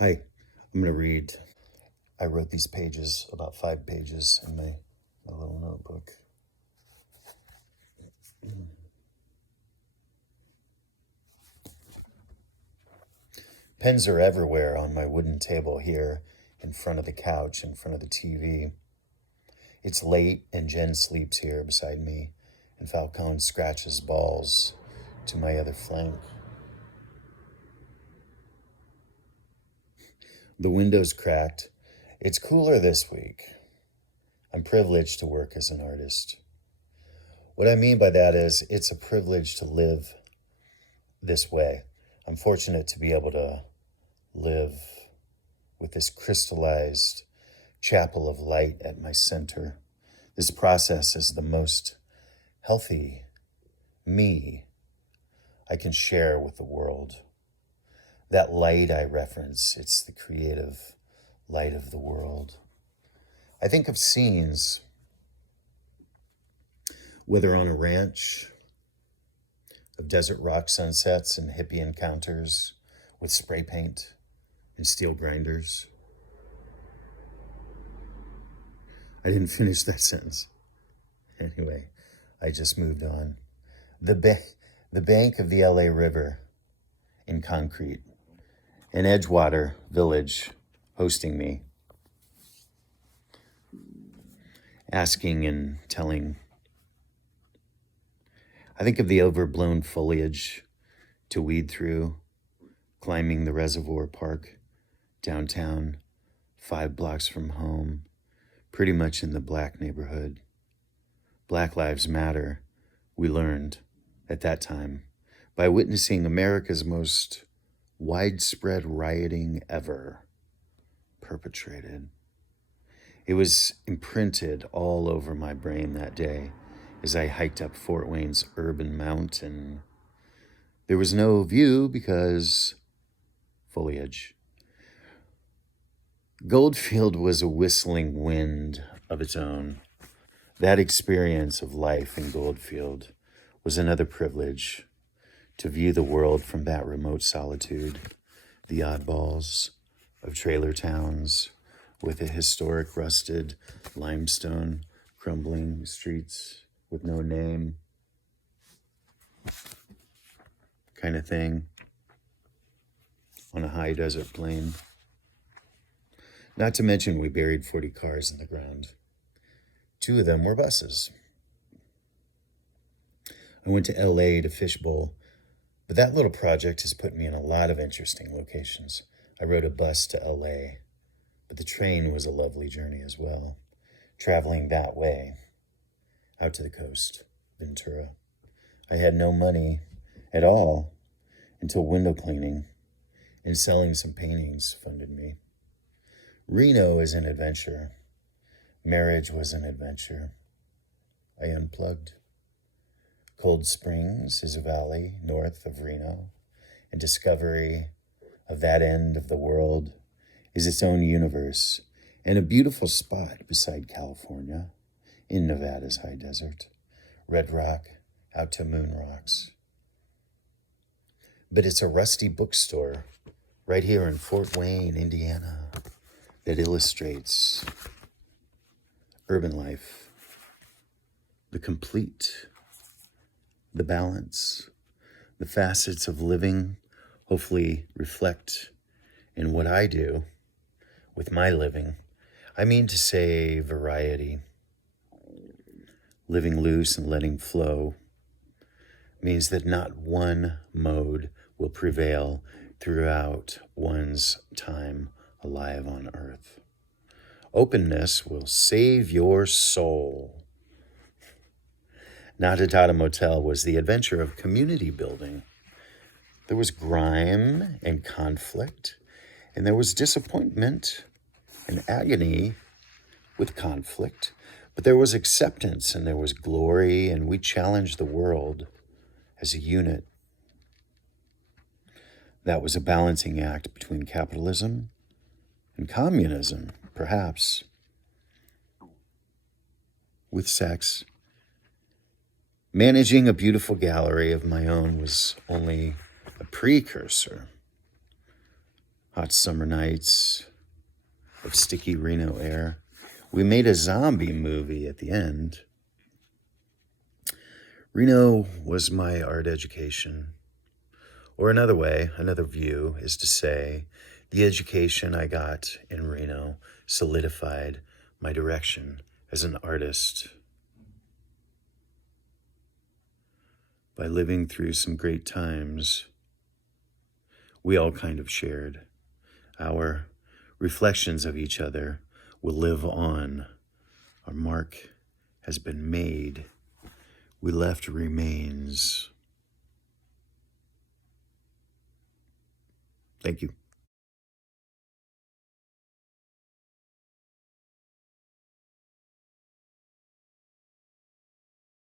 Hi, I'm going to read. I wrote these pages, about 5 pages, in my little notebook. Pens are everywhere on my wooden table here, in front of the couch, in front of the TV. It's late, and Jen sleeps here beside me, and Falcone scratches balls to my other flank. The window's cracked. It's cooler this week. I'm privileged to work as an artist. What I mean by that is it's a privilege to live this way. I'm fortunate to be able to live with this crystallized chapel of light at my center. This process is the most healthy me I can share with the world. That light I reference, it's the creative light of the world. I think of scenes, whether on a ranch, of desert rock sunsets and hippie encounters with spray paint and steel grinders. I didn't finish that sentence. Anyway, I just moved on. The bank of the LA River in concrete, an Edgewater village hosting me, asking and telling. I think of the overblown foliage to weed through, climbing the Reservoir Park downtown, 5 blocks from home, pretty much in the Black neighborhood. Black Lives Matter, we learned at that time, by witnessing America's most widespread rioting ever perpetrated. It was imprinted all over my brain that day as I hiked up Fort Wayne's urban mountain. There was no view because foliage. Goldfield was a whistling wind of its own. That experience of life in Goldfield was another privilege, to view the world from that remote solitude, the oddballs of trailer towns with a historic rusted limestone crumbling streets with no name kind of thing on a high desert plain. Not to mention we buried 40 cars in the ground. 2 of them were buses. I went to LA to fishbowl, but that little project has put me in a lot of interesting locations. I rode a bus to LA, but the train was a lovely journey as well, traveling that way, out to the coast, Ventura. I had no money at all until window cleaning and selling some paintings funded me. Reno is an adventure. Marriage was an adventure. I unplugged. Cold Springs is a valley north of Reno, and discovery of that end of the world is its own universe and a beautiful spot beside California in Nevada's high desert, Red Rock out to Moon Rocks. But it's a rusty bookstore right here in Fort Wayne, Indiana, that illustrates urban life, the complete, the balance, the facets of living hopefully reflect in what I do with my living. I mean to say variety. Living loose and letting flow means that not one mode will prevail throughout one's time alive on earth. Openness will save your soul. Natadata Motel was the adventure of community building. There was grime and conflict, and there was disappointment and agony with conflict, but there was acceptance and there was glory, and we challenged the world as a unit. That was a balancing act between capitalism and communism, perhaps, with sex. Managing a beautiful gallery of my own was only a precursor. hot summer nights of sticky Reno air. We made a zombie movie at the end. Reno was my art education. Or another way, another view is to say the education I got in Reno solidified my direction as an artist. By living through some great times, we all kind of shared. Our reflections of each other will live on. Our mark has been made. We left remains. Thank you.